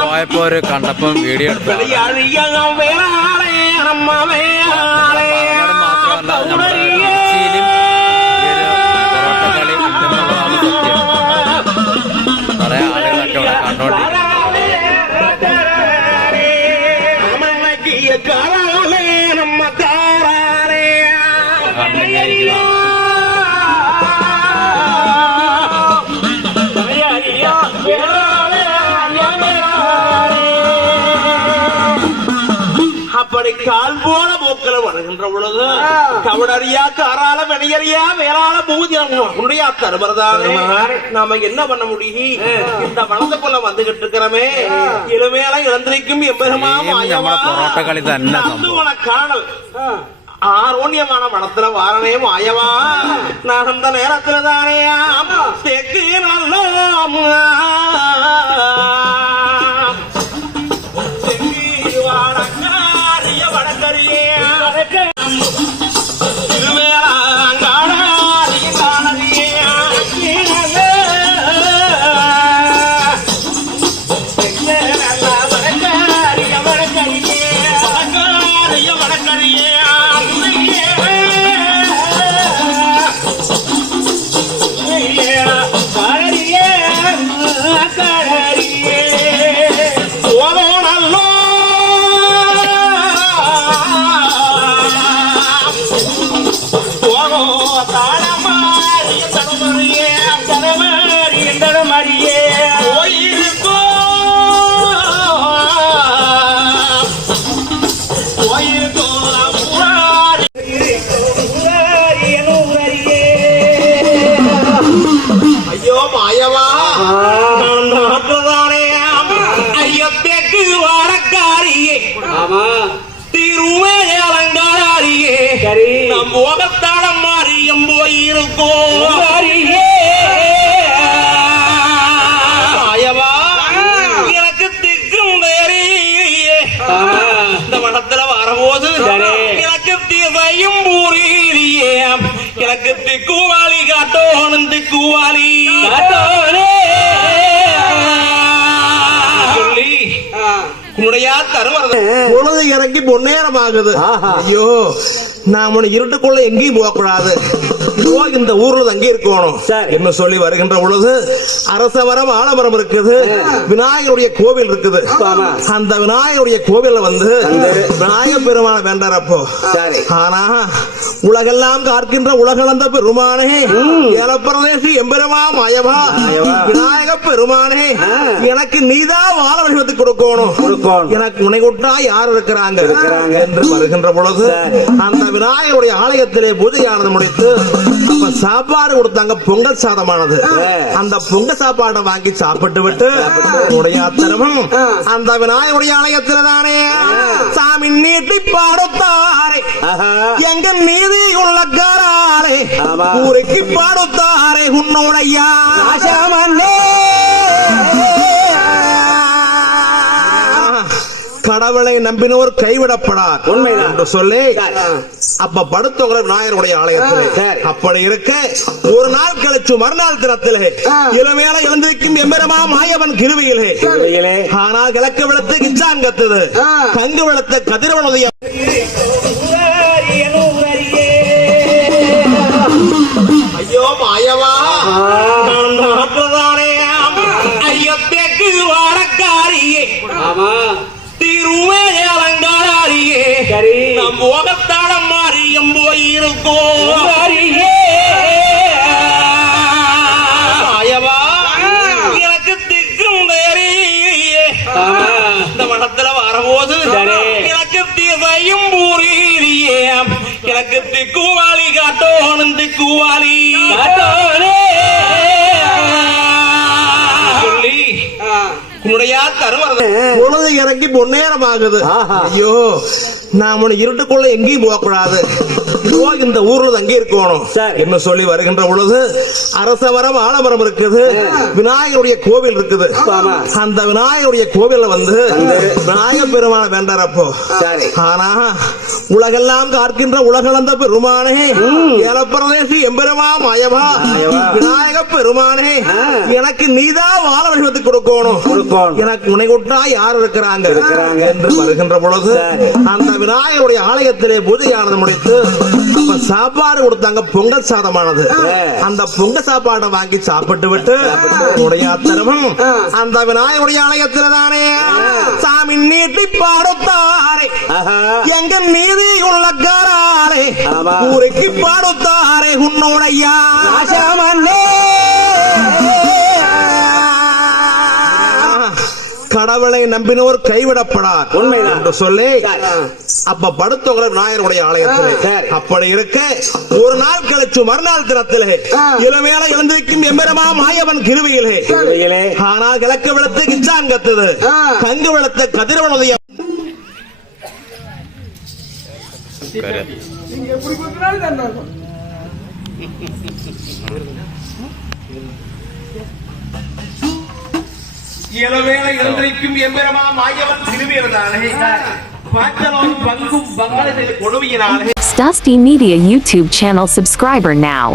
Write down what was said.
പോയപ്പോ ഒരു കണ്ടപ്പം വീഡിയോ എടുത്തു കുറെ ആളുകളൊക്കെ ഇവിടെ കണ്ടോണ്ടിരിക്കും. அப்படி கால் போல போக்கில் வருகின்ற பொழுது கவடறியா காரால வெணையறியா வேளாள பூஜையா தருவதானே நாம என்ன பண்ண முடியும்? இந்த வளர்ந்து போல வந்துகிட்டு இருக்கிறமே இளமையால இழந்திருக்கும் எம்பெருமா காணல் ஆரோன்யமான மனத்துல வாரனே மாயவா நான் அந்த நேரத்துல தானே தெற்கு நல்ல நம் முகத்தாடம் மாறியும் போயிருக்கோம். எனக்கு திக்கும் இந்த மனத்துல வரபோது எனக்கு திசையும் பூரியே எனக்கு திக்குவாளி காட்டோனும் திக்குவாளி சொல்லி உன்னுடைய தருவது பொழுது இறங்கி பொன்னேரம் ஆகுது. ஐயோ நாம இருட்டுக்குள்ள எங்கேயும் போகக்கூடாது, இந்த ஊர்ல தங்கி இருக்கணும் என்ன சொல்லி வருகின்ற பொழுது அரச மரம் ஆலமரம் இருக்குது, விநாயகருடைய கோவில் இருக்குது. அந்த விநாயகருடைய கோவில்ல வந்து விநாயகர் பெருமான வேண்டாரப்போ ஆனா உலகெல்லாம் காக்கின்ற உலகளந்த பெருமானே ஏலப்பிரதேசி எம்பெருமா மாயவா விநாயக பெருமானே எனக்கு நீதான் வாழ வடிவத்தை கொடுக்கணும், எனக்கு முனைகொட்டா யார் இருக்கிறாங்க என்று வருகின்ற பொழுது அந்த விநாயகருடைய ஆலயத்திலே பூஜையானது முடித்து சாப்பாடு கொடுத்தாங்க, பொங்கல் சாதமானது. அந்த பொங்கல் சாப்பாடை வாங்கி சாப்பிட்டு விட்டு தரவும் அந்த விநாயகருடைய ஆலயத்தில் தானே சாமி நீட்டி பாடுத்தாரே எங்க நீதி உள்ள காராலே ஊருக்கு பாடுத்தாரே உன்னோடைய கடவுளை நம்பினோர் கைவிடப்படார் உண்மைதான் என்று சொல்லி அப்ப படுத்தவங்களை விநாயகருடைய ஆலயத்தில் அப்படி இருக்க ஒரு நாள் கழிச்சு மறுநாள் தினத்திலே இளமையால இழந்திருக்கும் எம்பெருமா மாயவன் கிருவியிலே ஆனால் கிழக்கு விளத்து கிச்சான் கத்துது கங்கு விளத்த கதிரவன் உதயம் ஐயோ மாயவா ஐயத்தேக்கு வாரக்காரியே திருவே அலங்காரியே நம் முகத்தாடம் மாறியும் போயிருக்கோம். மாயவா எனக்கு திக்கும் இந்த மனத்துல வரபோது எனக்கு திசையும் பூரியே எனக்கு திக்குவாளி காட்டோனும் திக்குவாளி சொல்லி பொழுது இறங்கி பொன்னேரம் ஆகுது. ஐயோ நாம இருட்டுக்குள்ள எங்கேயும் போகக்கூடாது, இதோ இந்த ஊர்ல தங்கி இருக்கணும் என்ன சொல்லி வருகின்ற பொழுது அரச மரம் ஆலமரம் இருக்குது, விநாயகருடைய கோவில் இருக்குது. அந்த விநாயகருடைய கோவில்ல வந்து விநாயகர் பெருமான வேண்டாரப்போ. ஆனா உலகெல்லாம் காக்கின்ற உலகளந்த பெருமானே, ஏலப்பிரதேசி எம்பெருமா மாயவா விநாயக பெருமானே, எனக்கு நீதான் வாழ வடிவத்தை கொடுக்கணும், எனக்கு முனை கொட்டா யார் இருக்கிறாங்க என்று வருகின்ற பொழுது அந்த விநாயகருடைய ஆலயத்திலே பூஜையானது முடித்து அப்ப சாப்பாடு கொடுத்தாங்க, பொங்கல் சாதமானது. அந்த பொங்கல் சாப்பாடை வாங்கி சாப்பிட்டு விட்டு உடையாத்தரவன் அந்த விநாயகருடைய ஆலயத்தில் தானே சாமி நீட்டி பாடுத்தாரே, எங்க நீதி உள்ள காராரே ஊருக்கு பாடுத்தாரே உன்னுடைய கடவுளை நம்பினோர் கைவிடப்படார் என்று சொல்லி அப்ப படுத்தவங்களை விநாயகருடைய ஆலயத்தில் அப்படி இருக்க ஒரு நாள் கழிச்சு மறுநாள் தினத்திலே இளமையால எழுந்திருக்கும் எம்பெருமா மாயவன் கிருவியிலே. ஆனால் கிழக்கு விளத்து கிச்சான் கத்துது, கங்கு விளத்த கதிரவனுடைய இளவேளை எழுந்திருக்கும் எம்பெருமா மாயவன் திருவியல்தானே பாச்சலோன் பங்கும் பங்களத்தில் கொடுவியினாலே. Dusty Media YouTube channel subscriber now.